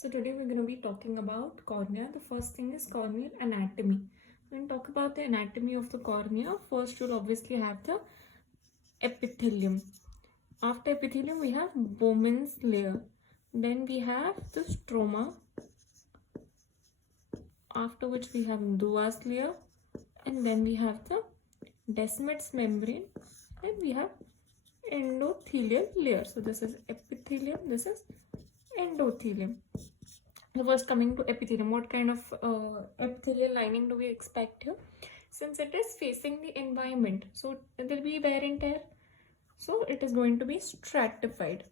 So today we're going to be talking about cornea. The first thing is corneal anatomy. When we talk about the anatomy of the cornea, first you'll obviously have the epithelium. After epithelium we have Bowman's layer. Then we have the stroma, after which we have Duas layer, and then we have the Descemet's membrane, and we have endothelial layer. So this is epithelium, this is endothelium. So first coming to epithelium, what kind of epithelial lining do we expect here? Since it is facing the environment, so there will be wear and tear, so it is going to be stratified.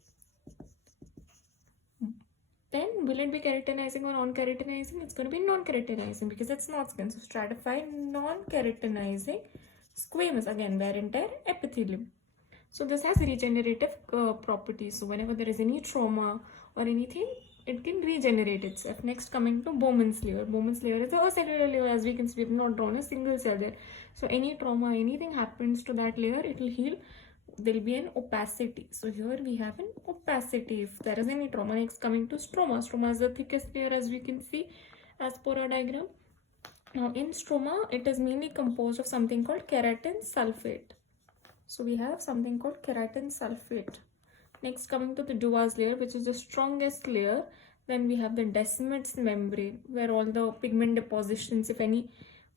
Then will it be keratinizing or non-keratinizing? It's going to be non-keratinizing because it's not skin. So stratified, non-keratinizing, squamous, again wear and tear epithelium. So this has regenerative properties. So whenever there is any trauma or anything, it can regenerate itself. Next, coming to Bowman's layer. Bowman's layer is a cellular layer. As we can see, we have not drawn a single cell there. So any trauma, anything happens to that layer, it will heal. There will be an opacity. So here we have an opacity if there is any trauma. Next, coming to stroma. Stroma is the thickest layer, as we can see as per our diagram. Now in stroma, it is mainly composed of something called keratin sulfate. So we have something called keratin sulfate. Next, coming to the Duas layer, which is the strongest layer. Then we have the Descemet's membrane, where all the pigment depositions, if any,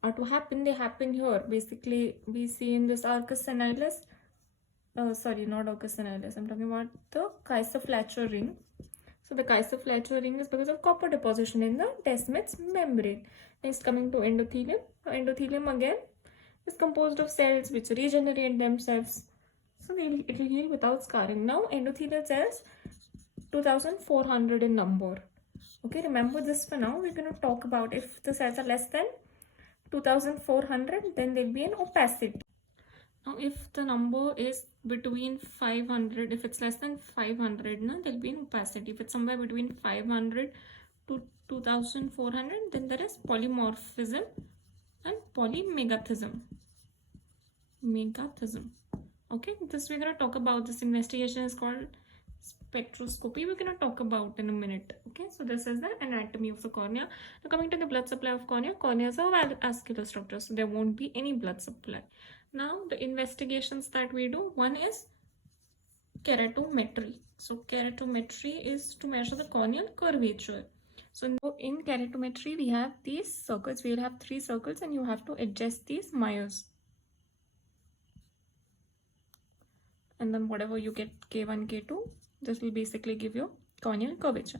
are to happen, they happen here. Basically, we see in this arcus senilis, sorry, not arcus senilis, I'm talking about the Kaiser-Fletcher ring. So the Kaiser-Fletcher ring is because of copper deposition in the Descemet's membrane. Next, coming to endothelium. Endothelium again is composed of cells which regenerate themselves. So it will heal without scarring. Now endothelial cells 2400 in number. Okay, remember this for now. We're going to talk about if the cells are less than 2400, then there will be an opacity. Now if the number is between 500, if it's less than 500, there will be an opacity. If it's somewhere between 500 to 2400, then there is polymorphism and polymegathism. Okay, this we're going to talk about. This investigation is called spectroscopy. We're going to talk about in a minute. Okay, so this is the anatomy of the cornea. Now coming to the blood supply of cornea. Cornea is a vascular structure, so there won't be any blood supply. Now the investigations that we do, one is keratometry. So keratometry is to measure the corneal curvature. So in keratometry we have these circles. We'll have 3 circles and you have to adjust these Myers. And then whatever you get, K1, K2, this will basically give you corneal curvature.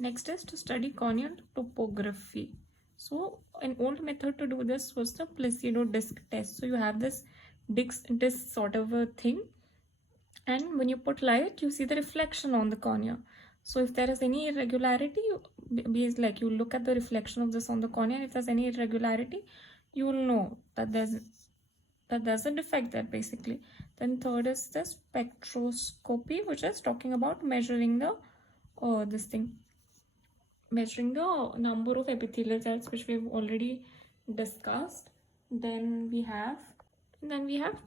Next is to study corneal topography. So an old method to do this was the Placido disc test. So you have this disc sort of a thing, and when you put light, you see the reflection on the cornea. So if there is any irregularity, you look at the reflection of this on the cornea, and if there's any irregularity, you will know that there's a defect there basically. Then third is the spectroscopy, which is talking about measuring the measuring the number of epithelial cells, which we've already discussed. Then we have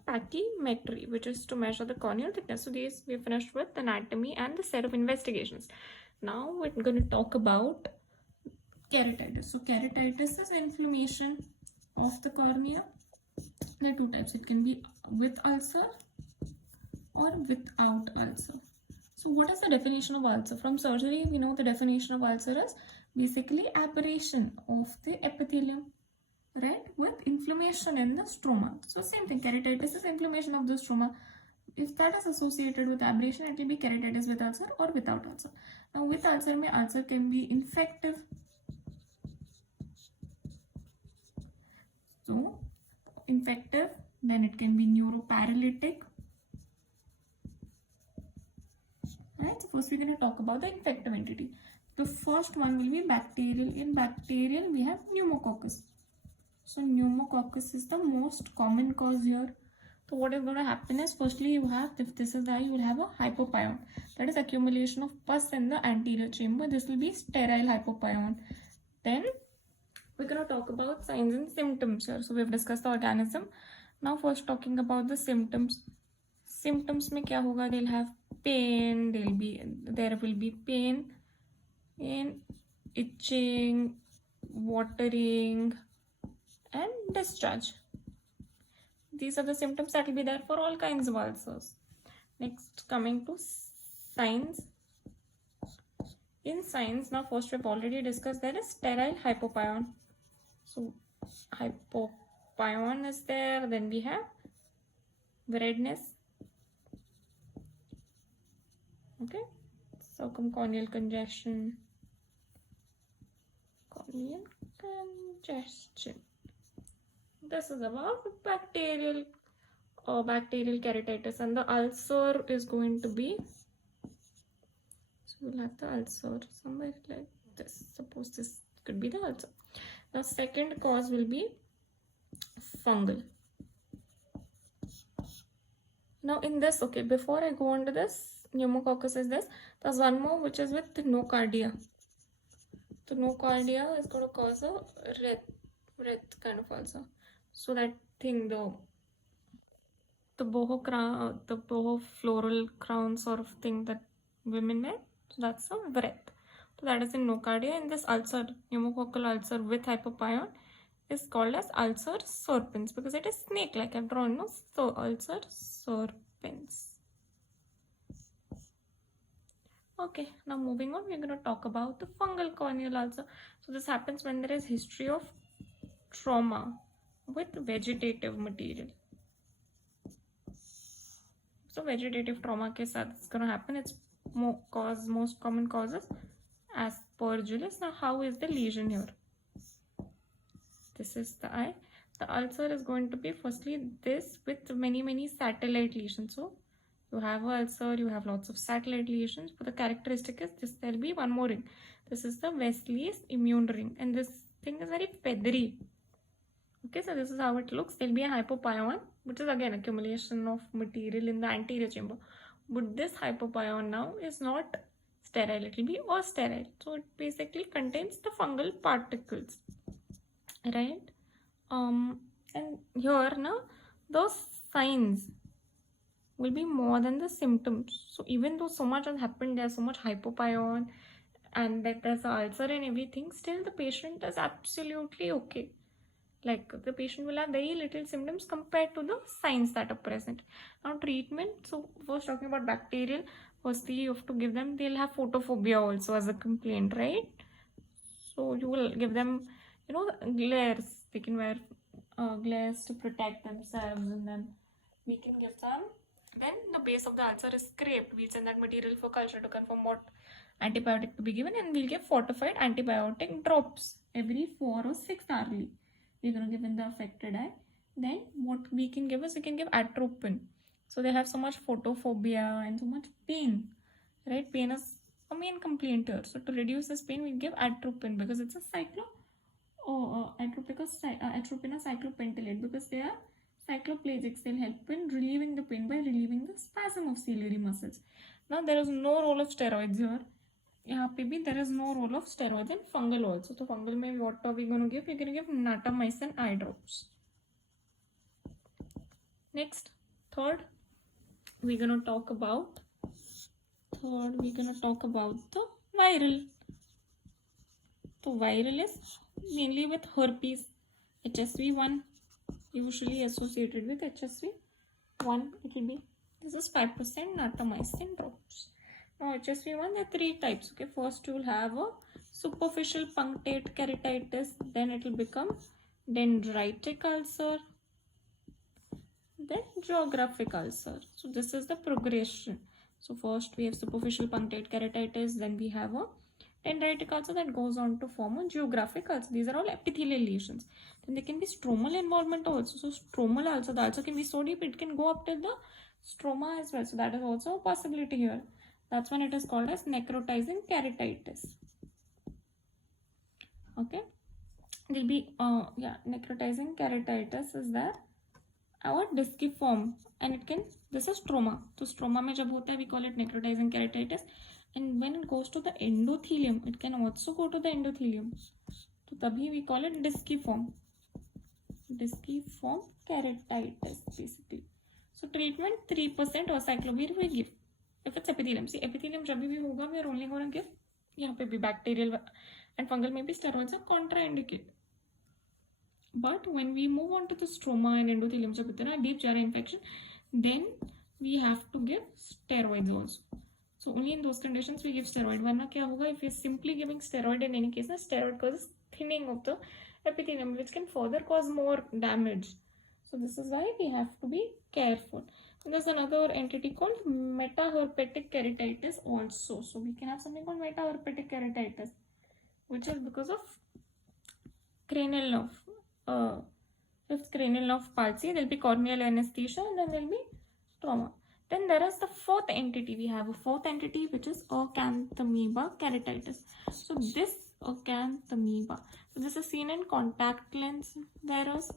pachymetry, which is to measure the corneal thickness. So these we finished with anatomy and the set of investigations. Now we're going to talk about keratitis. So keratitis is inflammation of the cornea. There are 2 types. It can be with ulcer or without ulcer. So what is the definition of ulcer? From surgery, we know the definition of ulcer is basically aberration of the epithelium, right, with inflammation in the stroma. So same thing, keratitis is inflammation of the stroma. If that is associated with aberration, it will be keratitis with ulcer or without ulcer. Now with ulcer, ulcer can be infective. So infective, then it can be neuroparalytic. Right, so first we're going to talk about the infective entity. The first one will be bacterial. In bacterial, we have pneumococcus. So pneumococcus is the most common cause here. So what is going to happen is, firstly you have, if this is high, you will have a hypopyon. That is accumulation of pus in the anterior chamber. This will be sterile hypopyon. Then we're going to talk about signs and symptoms here. So we've discussed the organism. Now first talking about the symptoms. Symptoms mein kya hoga? They'll have pain, there will be pain, in itching, watering, and discharge. These are the symptoms that will be there for all kinds of ulcers. Next, coming to signs. In signs, now first we've already discussed there is sterile hypopyon. So hypopyon is there, then we have redness, okay, circumcorneal congestion, corneal congestion. This is about bacterial keratitis, and the ulcer is going to be, so we'll have the ulcer somewhere like this. Suppose this could be the ulcer. The second cause will be fungal. Now in this, okay, before I go on to this, pneumococcus is this. There's one more which is with nocardia. The nocardia is going to cause a red kind of ulcer. So that thing, the boho floral crown sort of thing that women wear, so that's a wreath. So that is in nocardia. And this ulcer, pneumococcal ulcer with hypopyon, is called as ulcer serpens because it is snake-like. I've drawn, no? So ulcer serpens. Okay, now moving on, we're going to talk about the fungal corneal ulcer. So this happens when there is history of trauma with vegetative material. So vegetative trauma के साथ it's going to happen. It's most common causes aspergillus. Now how is the lesion here? This is the eye. The ulcer is going to be firstly this with many satellite lesions. So you have an ulcer, you have lots of satellite lesions, but the characteristic is this, there will be one more ring. This is the Wesley's immune ring, and this thing is very feathery. Okay, so this is how it looks. There will be a hypopyon, which is again accumulation of material in the anterior chamber. But this hypopyon now is not sterile, it will be sterile. So it basically contains the fungal particles, right? And here now those signs will be more than the symptoms. So even though so much has happened, there's so much hypopyon and that there's an ulcer and everything, still the patient is absolutely okay. Like the patient will have very little symptoms compared to the signs that are present. Now treatment, so first talking about bacterial, firstly you have to give them, they'll have photophobia also as a complaint, right? So you will give them, glares. They can wear glares to protect themselves, and then we can give them, then the base of the ulcer is scraped. We'll send that material for culture to confirm what antibiotic to be given, and we'll give fortified antibiotic drops every 4 or 6 hourly. We're going to give in the affected eye. Then what we can give is, we can give atropine. So they have so much photophobia and so much pain, right? Pain is a main complaint here. So to reduce this pain, we give atropine because it's a atropine or cyclopentylate, because they are cycloplegics. They'll help in relieving the pain by relieving the spasm of ciliary muscles. Now there is no role of steroids here. यहाँ पे भी there is no role of steroids in fungal also. So fungal में what are we going to give? We're going to give natamycin eye drops. Next, third, we're going to talk about the viral. So viral is mainly with herpes, HSV1, usually associated with HSV1. It will be, this is 5% natamycin drops. Now HSV1, there are 3 types. Okay, first you will have a superficial punctate keratitis, then it will become dendritic ulcer, then geographic ulcer. So this is the progression. So first we have superficial punctate keratitis, then we have a dendritic ulcer that goes on to form a geographic ulcer. These are all epithelial lesions. Then there can be stromal involvement also. So stromal ulcer, the ulcer can be so deep it can go up to the stroma as well. So that is also a possibility here. That's when it is called as necrotizing keratitis. Okay, there'll be necrotizing keratitis is there, our disciform, and it can, this is stroma. So stroma mein jab hota hai, we call it necrotizing keratitis, and when it goes to the endothelium, it can also go to the endothelium. So tabhi we call it disciform keratitis basically. So treatment 3% or cyclovir we give if it's epithelium. See, epithelium jab bhi hoga, we are only going to give यहाँ पे भी bacterial and fungal में भी steroids are contraindicate. But when we move on to the stroma and endothelium, जब इतना deep जा रहा है infection, then we have to give steroids also. So only in those conditions we give steroid. वरना क्या होगा, if we are simply giving steroid in any case, ना steroid causes thinning of the epithelium, which can further cause more damage. So this is why we have to be careful. And there's another entity called metaherpetic keratitis also. So we can have something called metaherpetic keratitis, which is because of cranial nerve. Fifth cranial nerve palsy, there will be corneal anesthesia, and then there will be trauma. Then there is the fourth entity. We have a fourth entity which is acanthamoeba keratitis. So this acanthamoeba, so this is seen in contact lens wearers.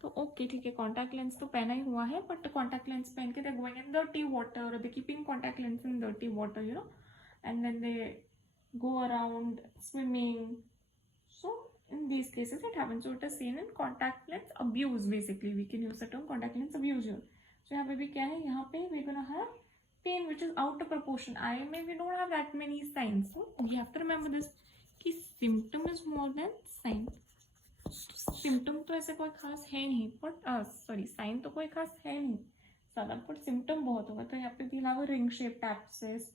तो okay ठीक है, contact lens तो पहना ही हुआ है, but contact lens पहन के they going in dirty water, they keeping contact lens in dirty water, you know, and then they go around swimming. So in these cases it happens. So it is seen in contact lens abuse. Basically we can use the term contact lens abuse here. So यहाँ पे भी क्या है, यहाँ पे we're gonna have pain which is out of proportion. Eye में we don't have that many signs. So we have to remember this कि symptom is more than sign. Symptom तो ऐसे कोई खास है नहीं, बट सॉरी साइन तो कोई खास है नहीं ज़्यादा, बट सिम्टम बहुत होगा. तो यहाँ पे भी लाओ ring shape abscess,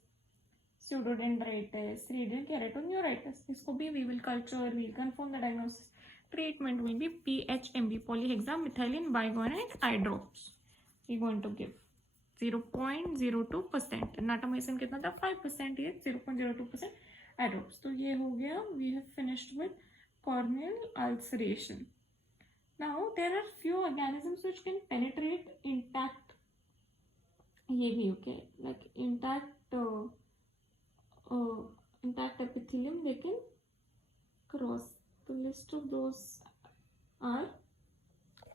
pseudodendratitis, radial keratoneuritis. इसको भी we will culture, we will confirm the diagnosis. Treatment will be PHMB, polyhexamethylene biguanide eye drops. We going to give 0.02%. नाटामाइसिन कितना था 5%, ये 0.02% eye drops. तो ये हो गया. We have finished with corneal ulceration. Now there are few organisms which can penetrate intact, ये भी okay, like intact epithelium they can cross. The list of those are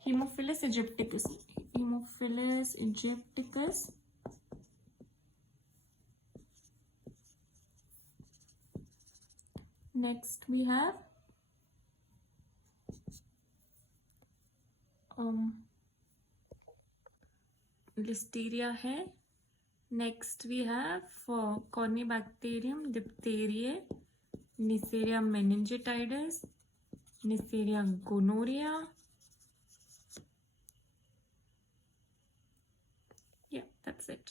Haemophilus aegypticus. Haemophilus aegypticus, next we have listeria है. Next we have Corynebacterium, diphtheria, Neisseria meningitidis, Neisseria gonorrhea. Yeah, that's it.